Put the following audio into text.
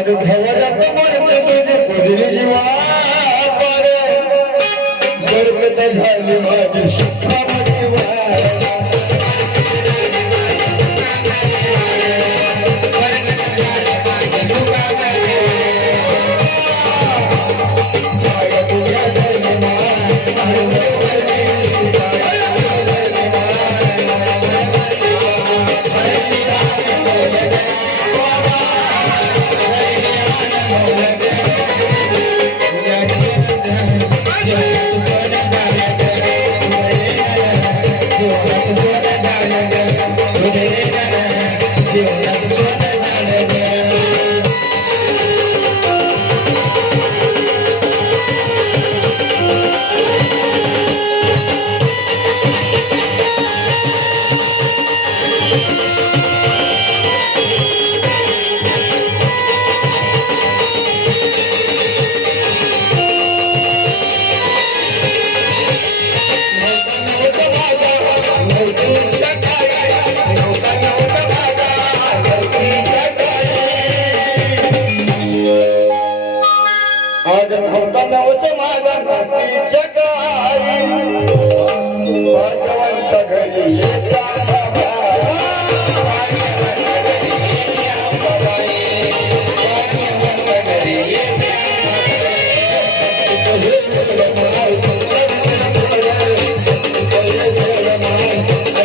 आज भवन कुजरी जीवा बरकत झाली माझी शिक्षा Yeah. আজ ঘণ্টা না হচ্ছে মা